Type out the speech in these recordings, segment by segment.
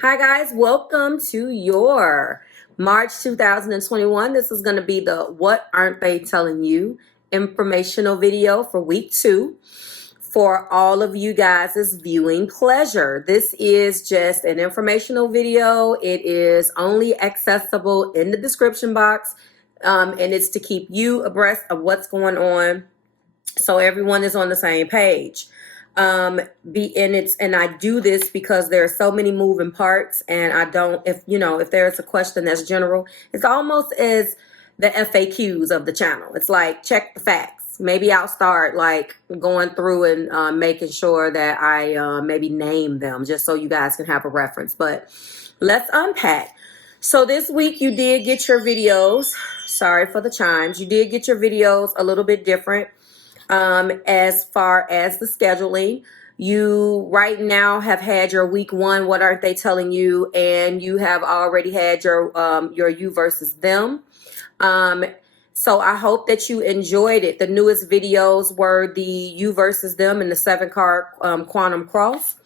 Hi guys, welcome to your March 2021. This is going to be the What Aren't They Telling You informational video for week 2 for all of you guys' viewing pleasure. This is just an informational video. It is only accessible in the description box, and it's to keep you abreast of what's going on so everyone is on the same page. And I do this because there are so many moving parts, and I don't, if there's a question that's general, it's almost as the FAQs of the channel. It's like, check the facts. Maybe I'll start like going through and making sure that I maybe name them just so you guys can have a reference. But let's unpack. So this week you did get your videos. Sorry for the chimes. You did get your videos a little bit different. As far as the scheduling, you right now have had your week 1, What Aren't They Telling You? And you have already had your you versus them. So I hope that you enjoyed it. The newest videos were the you versus them and the 7-card quantum cross.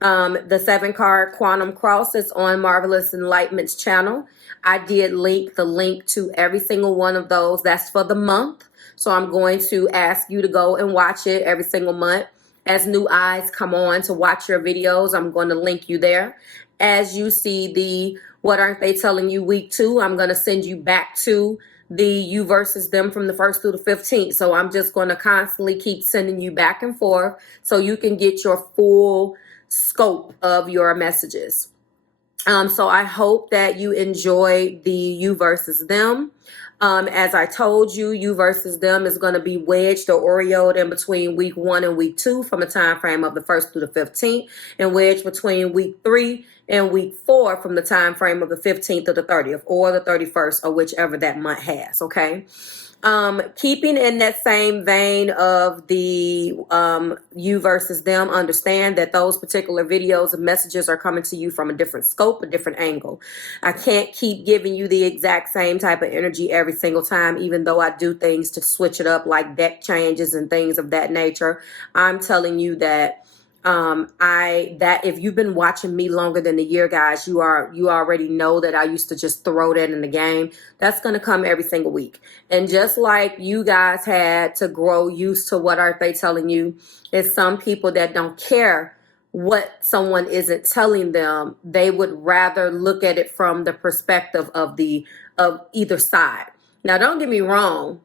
The 7-card quantum cross is on Marvelous Enlightenment's channel. I did link the link to every single one of those. That's for the month. So I'm going to ask you to go and watch it every single month. As new eyes come on to watch your videos, I'm going to link you there. As you see the What Aren't They Telling You week 2, I'm going to send you back to the you versus them from the 1st through the 15th. So I'm just going to constantly keep sending you back and forth so you can get your full scope of your messages. So I hope that you enjoy the you versus them. As I told you, you versus them is going to be wedged or Oreoed in between week 1 and week 2 from a time frame of the 1st through the 15th, and wedged between week 3 and week 4 from the time frame of the 15th to the 30th or the 31st, or whichever that month has. Okay. Keeping in that same vein of the you versus them, understand that those particular videos and messages are coming to you from a different scope, a different angle. I can't keep giving you the exact same type of energy every single time, even though I do things to switch it up like deck changes and things of that nature. I'm telling you that that if you've been watching me longer than a year, guys, you already know that I used to just throw that in the game. That's going to come every single week. And just like you guys had to grow used to What Aren't They Telling You, is some people that don't care what someone isn't telling them. They would rather look at it from the perspective of either side. Now, don't get me wrong.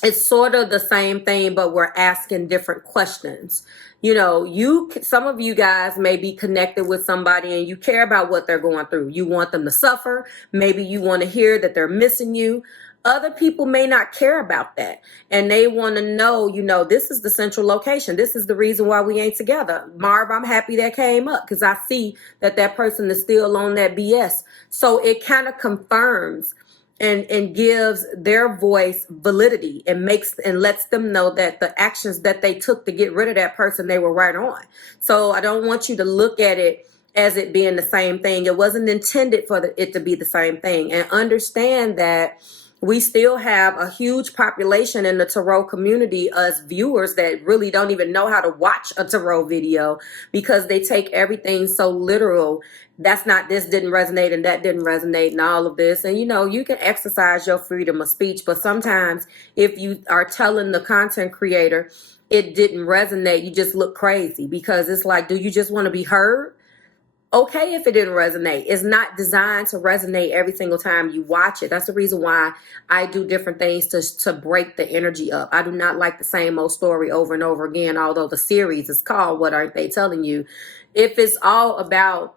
It's sort of the same thing, but we're asking different questions. Some of you guys may be connected with somebody and you care about what they're going through. You want them to suffer. Maybe you want to hear that they're missing you. Other people may not care about that. And they want to know, this is the central location. This is the reason why we ain't together. Marv, I'm happy that came up because I see that person is still on that BS. So it kind of confirms and gives their voice validity and lets them know that the actions that they took to get rid of that person, they were right on. So I don't want you to look at it as it being the same thing. It wasn't intended for it to be the same thing. And understand that we still have a huge population in the tarot community, us viewers, that really don't even know how to watch a tarot video because they take everything so literal. This didn't resonate and that didn't resonate and all of this. And you can exercise your freedom of speech, but sometimes if you are telling the content creator it didn't resonate, you just look crazy because it's like, do you just want to be heard? Okay, if it didn't resonate. It's not designed to resonate every single time you watch it. That's the reason why I do different things to break the energy up. I do not like the same old story over and over again, although the series is called What Aren't They Telling You? If it's all about,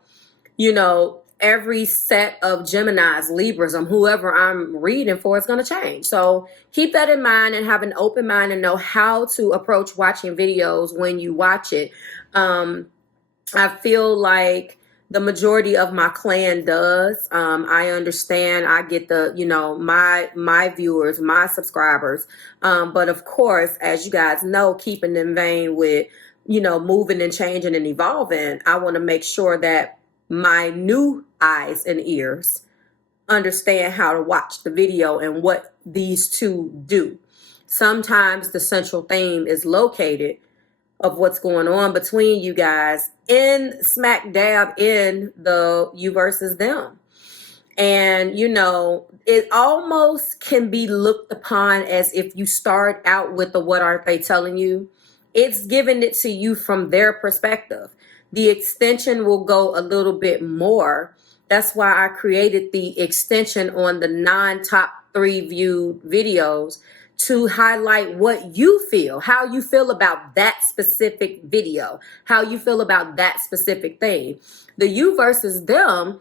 every set of Geminis, Libras, whoever I'm reading for is going to change. So keep that in mind and have an open mind and know how to approach watching videos when you watch it. I feel like the majority of my clan does. I understand. I get my viewers, my subscribers. But of course, as you guys know, keeping in vein with, moving and changing and evolving, I want to make sure that my new eyes and ears understand how to watch the video and what these two do. Sometimes the central theme is located of what's going on between you guys in smack dab in the you versus them. And, it almost can be looked upon as if you start out with the what aren't they telling you? It's giving it to you from their perspective. The extension will go a little bit more. That's why I created the extension on the non-top 3 viewed videos to highlight what you feel, how you feel about that specific video, how you feel about that specific thing. The you versus them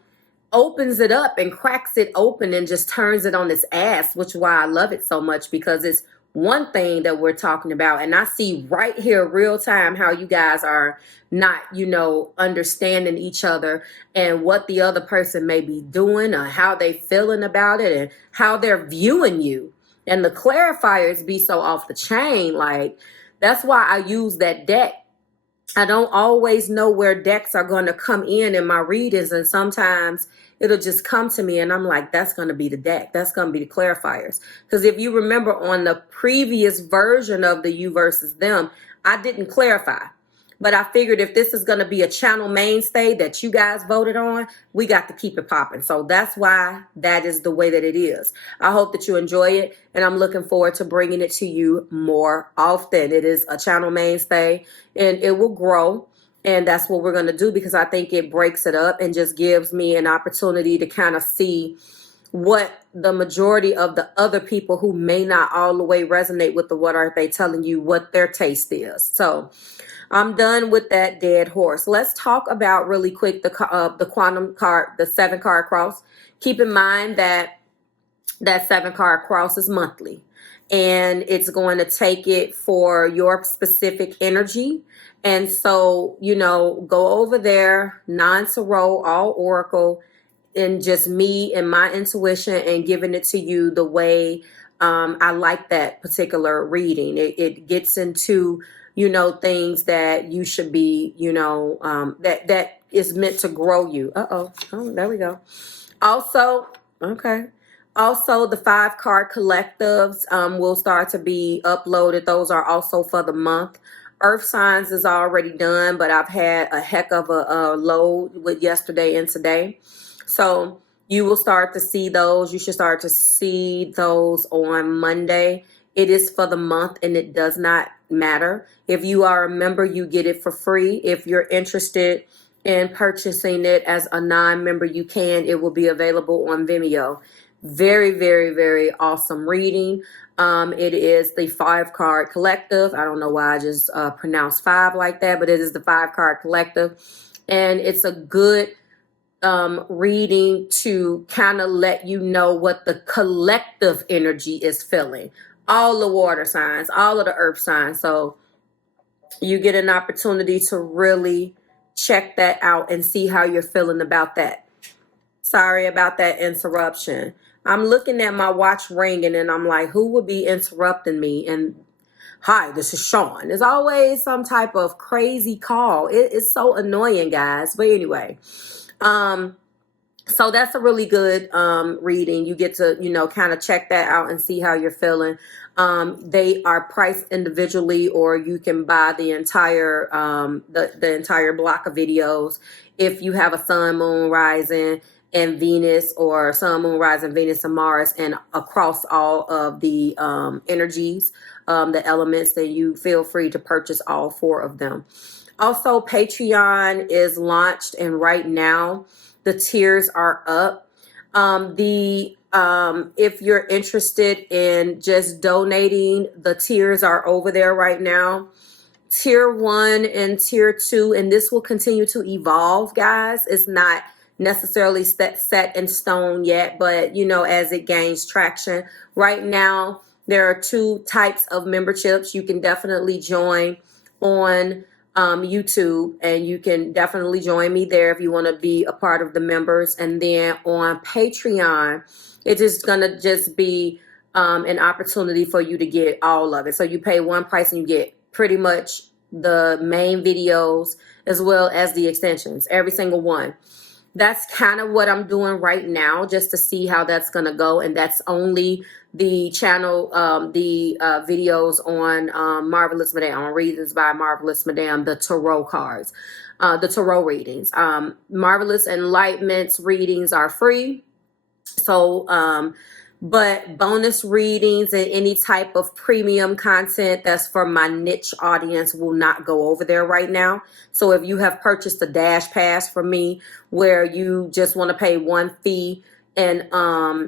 opens it up and cracks it open and just turns it on its ass, which is why I love it so much, because it's one thing that we're talking about. And I see right here real time how you guys are not, understanding each other and what the other person may be doing or how they feeling about it and how they're viewing you. And the clarifiers be so off the chain. Like, that's why I use that deck. I don't always know where decks are going to come in my readings, and sometimes it'll just come to me and I'm like, that's going to be the deck. That's going to be the clarifiers. Because if you remember on the previous version of the you versus them, I didn't clarify. But I figured if this is going to be a channel mainstay that you guys voted on, we got to keep it popping. So that's why that is the way that it is. I hope that you enjoy it, and I'm looking forward to bringing it to you more often. It is a channel mainstay, and it will grow. And that's what we're going to do, because I think it breaks it up and just gives me an opportunity to kind of see what the majority of the other people who may not all the way resonate with the what aren't they telling you, what their taste is. So I'm done with that dead horse. Let's talk about really quick the quantum card, the 7-card cross. Keep in mind that 7-card cross is monthly, and it's going to take it for your specific energy. And so, go over there, non-tarot, all oracle, and just me and my intuition, and giving it to you the way I like that particular reading. It gets into things that you should be, that is meant to grow you. Oh, there we go. Also, okay. Also, the 5-card collectives will start to be uploaded. Those are also for the month. Earth signs is already done, but I've had a heck of a load with yesterday and today. So you will start to see those. You should start to see those on Monday. It is for the month, and it does not matter. If you are a member, you get it for free. If you're interested in purchasing it as a non-member, you can. It will be available on Vimeo. Very, very, very awesome reading. It is the 5-card collective. I don't know why I just pronounced 5 like that, but it is the 5-card collective. And it's a good reading to kind of let you know what the collective energy is feeling. All the water signs, all of the earth signs. So you get an opportunity to really check that out and see how you're feeling about that. Sorry about that interruption. I'm looking at my watch ringing, and I'm like, who would be interrupting me? And hi, this is Sean. There's always some type of crazy call. It's so annoying, guys. But anyway, so that's a really good reading. You get to, kind of check that out and see how you're feeling. They are priced individually, or you can buy the entire the entire block of videos if you have a sun, moon, rising, and Venus, or sun, moon, rising, Venus, and Mars, and across all of the energies, the elements, then you feel free to purchase all 4 of them. Also, Patreon is launched, and right now the tiers are up. If you're interested in just donating, the tiers are over there right now. Tier 1 and Tier 2, and this will continue to evolve, guys. It's not necessarily set in stone yet, but as it gains traction. Right now, there are 2 types of memberships. You can definitely join on YouTube, and you can definitely join me there if you want to be a part of the members. And then on Patreon, it is going to just be an opportunity for you to get all of it. So you pay one price and you get pretty much the main videos as well as the extensions, every single one. that's kind of what I'm doing right now, just to see how that's going to go. And that's only the channel, the videos on Marvelous Madame, on Readings by Marvelous Madame, the tarot cards, the tarot readings. Marvelous Enlightenment's readings are free. So, but bonus readings and any type of premium content that's for my niche audience will not go over there right now. So if you have purchased a Dash Pass from me where you just want to pay one fee and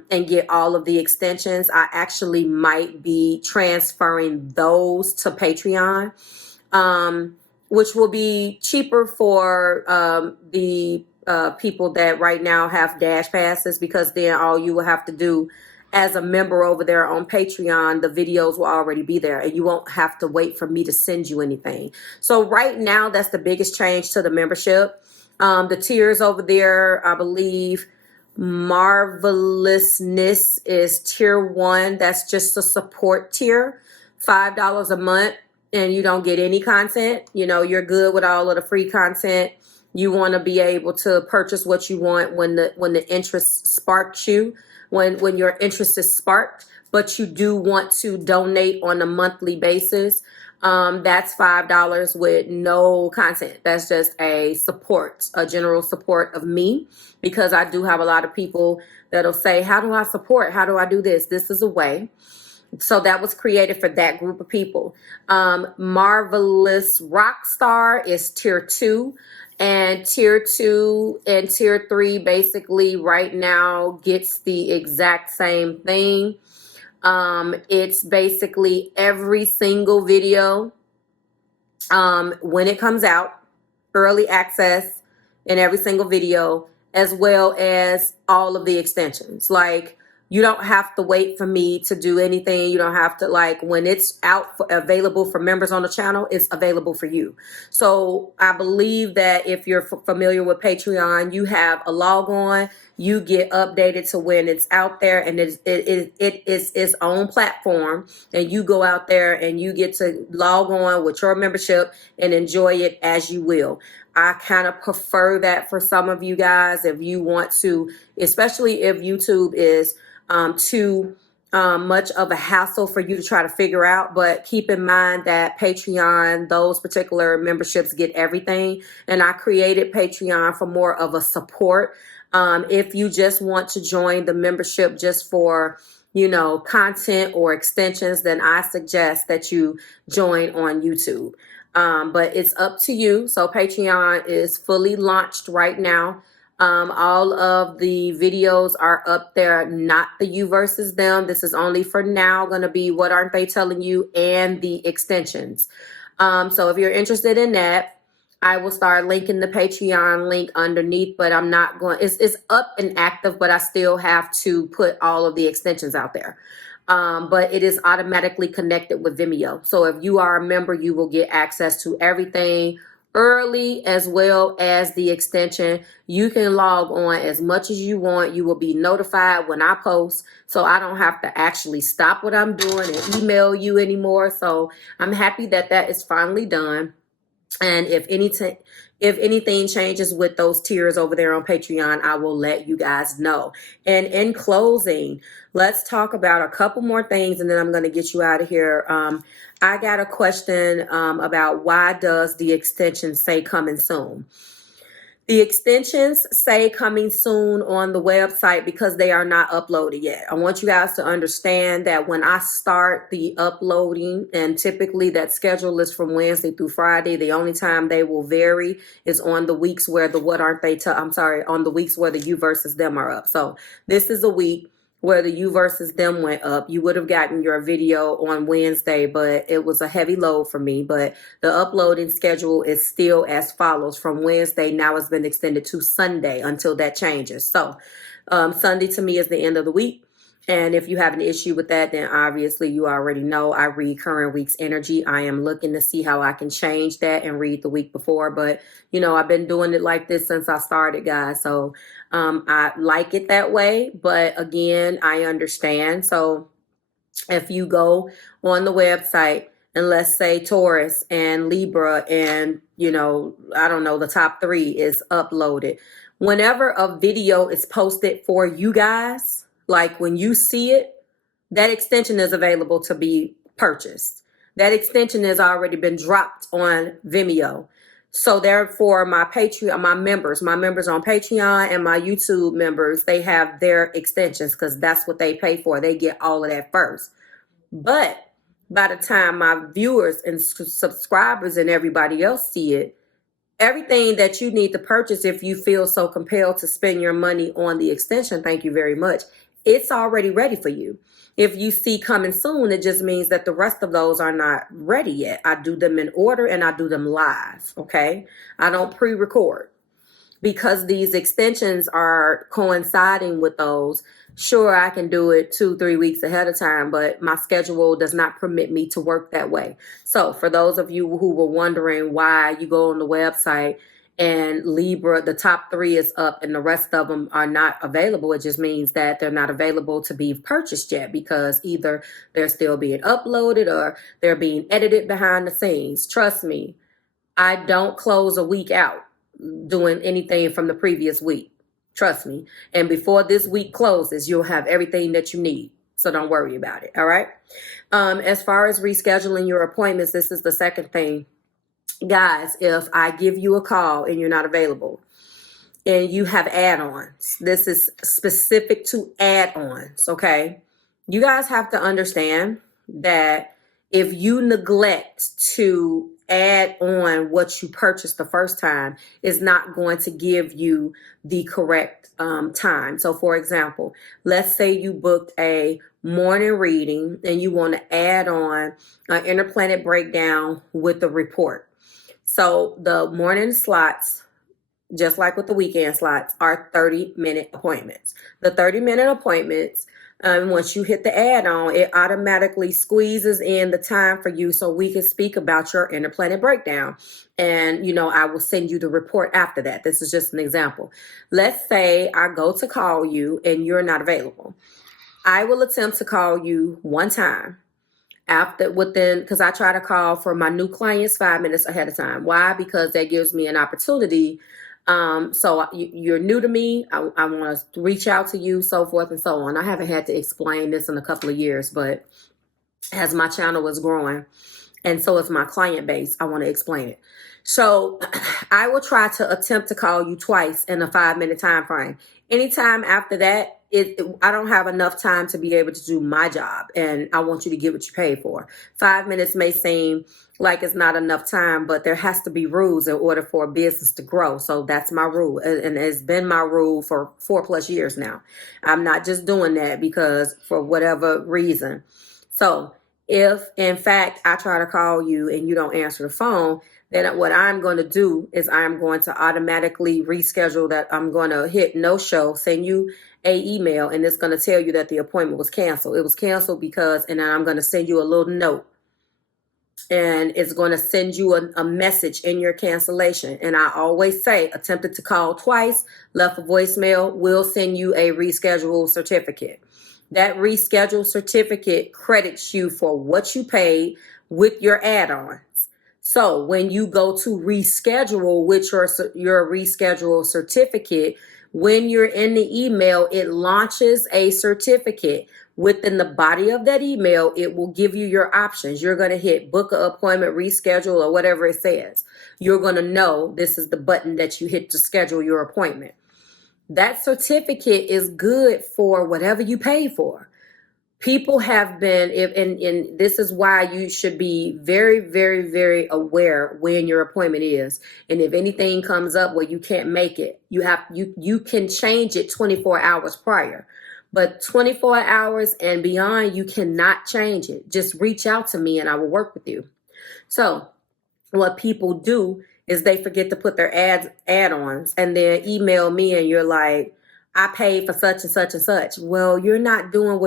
get all of the extensions, I actually might be transferring those to Patreon, which will be cheaper for the people that right now have Dash Passes, because then all you will have to do as a member over there on Patreon, the videos will already be there and you won't have to wait for me to send you anything. So right now, that's the biggest change to the membership. The tiers over there, I believe Marvelousness is tier 1. That's just a support tier, $5 a month, and you don't get any content. You know, you're good with all of the free content. You want to be able to purchase what you want when the interest sparks you, when your interest is sparked, but you do want to donate on a monthly basis. That's $5 with no content. That's just a support, a general support of me, because I do have a lot of people that'll say, how do I support? How do I do this? This is a way. So that was created for that group of people. Marvelous Rockstar is tier 2. And tier 2 and tier 3 basically right now gets the exact same thing. It's basically every single video when it comes out, early access in every single video, as well as all of the extensions. Like, you don't have to wait for me to do anything. You don't have to, like, when it's out available for members on the channel, it's available for you. So I believe that if you're familiar with Patreon, you have a log on, you get updated to when it's out there, and it is its own platform, and you go out there and you get to log on with your membership and enjoy it as you will. I kind of prefer that for some of you guys, if you want to, especially if YouTube is too much of a hassle for you to try to figure out. But keep in mind that Patreon, those particular memberships get everything. And I created Patreon for more of a support. If you just want to join the membership just for, you know, content or extensions, then I suggest that you join on YouTube. But it's up to you. So Patreon is fully launched right now. All of the videos are up there, not the you versus them. This is only for now going to be What Aren't They Telling You and the extensions. So if you're interested in that, I will start linking the Patreon link underneath, but I'm not going, it's up and active, but I still have to put all of the extensions out there. But it is automatically connected with Vimeo. So if you are a member, you will get access to everything early, as well as the extension. You can log on as much as you want. You will be notified when I post, so I don't have to actually stop what I'm doing and email you anymore. So I'm happy that that is finally done. And if anything changes with those tiers over there on Patreon, I will let you guys know. And in closing, let's talk about a couple more things, and then I'm going to get you out of here. I got a question about, why does the extension say coming soon? The extensions say coming soon on the website because they are not uploaded yet. I want you guys to understand that when I start the uploading, and typically that schedule is from Wednesday through Friday, the only time they will vary is on the weeks where the on the weeks where the you versus them are up. So this is a week where the you versus them went up. You would have gotten your video on Wednesday, but it was a heavy load for me. But the uploading schedule is still as follows. From Wednesday, now it's been extended to Sunday until that changes. So Sunday to me is the end of the week. And if you have an issue with that, then obviously you already know I read current week's energy. I am looking to see how I can change that and read the week before. But, you know, I've been doing it like this since I started, guys. So I like it that way. But again, I understand. So if you go on the website, and let's say Taurus and Libra and, you know, I don't know, the top 3 is uploaded. whenever a video is posted for you guys, like when you see it, that extension is available to be purchased. That extension has already been dropped on Vimeo. So therefore, my Patreon, my members on Patreon and my YouTube members, they have their extensions because that's what they pay for. They get all of that first. But by the time my viewers and subscribers and everybody else see it, everything that you need to purchase, if you feel so compelled to spend your money on the extension, thank you very much, it's already ready for you. If you see coming soon, it just means that the rest of those are not ready yet. I do them in order and I do them live, okay? I don't pre-record because these extensions are coinciding with those. Sure, I can do it 2-3 weeks ahead of time, but my schedule does not permit me to work that way. So for those of you who were wondering why you go on the website and Libra, the top 3 is up and the rest of them are not available, it just means that they're not available to be purchased yet because either they're still being uploaded or they're being edited behind the scenes. Trust me, I don't close a week out doing anything from the previous week. Trust me. And before this week closes, you'll have everything that you need. So don't worry about it. All right. As far as rescheduling your appointments, this is the second thing. Guys, if I give you a call and you're not available and you have add-ons, this is specific to add-ons, okay? You guys have to understand that if you neglect to add on what you purchased the first time, is not going to give you the correct time. So for example, let's say you booked a morning reading and you want to add on an interplanet breakdown with the report. So the morning slots, just like with the weekend slots, are 30-minute appointments. The 30-minute appointments, once you hit the add-on, it automatically squeezes in the time for you so we can speak about your interplanet breakdown. And, I will send you the report after that. This is just an example. Let's say I go to call you and you're not available. I will attempt to call you one time. Because I try to call for my new clients 5 minutes ahead of time. Why? Because that gives me an opportunity. So you're new to me. I want to reach out to you, so forth and so on. I haven't had to explain this in a couple of years, but as my channel is growing and so is my client base, I want to explain it. So I will try to attempt to call you twice in a 5-minute time frame. Anytime after that, I don't have enough time to be able to do my job, and I want you to get what you pay for. 5 minutes may seem like it's not enough time, but there has to be rules in order for a business to grow. So that's my rule, and it's been my rule for 4+ years now. I'm not just doing that because for whatever reason. So if in fact I try to call you and you don't answer the phone, then what I'm going to do is I'm going to automatically reschedule that. I'm going to hit no show, send you a email, and it's going to tell you that the appointment was canceled. It was canceled because, and then I'm going to send you a little note, and it's going to send you a message in your cancellation. And I always say, attempted to call twice, left a voicemail, will send you a reschedule certificate. That reschedule certificate credits you for what you paid with your add-ons. So when you go to reschedule with your reschedule certificate, when you're in the email, it launches a certificate. Within the body of that email, it will give you your options. You're going to hit book an appointment, reschedule, or whatever it says. You're going to know this is the button that you hit to schedule your appointment. That certificate is good for whatever you pay for. People have been, and this is why you should be very, very, very aware when your appointment is. And if anything comes up where you can't make it, you can change it 24 hours prior. But 24 hours and beyond, you cannot change it. Just reach out to me and I will work with you. So what people do is they forget to put their add-ons and then email me and you're like, I paid for such and such and such. Well, you're not doing what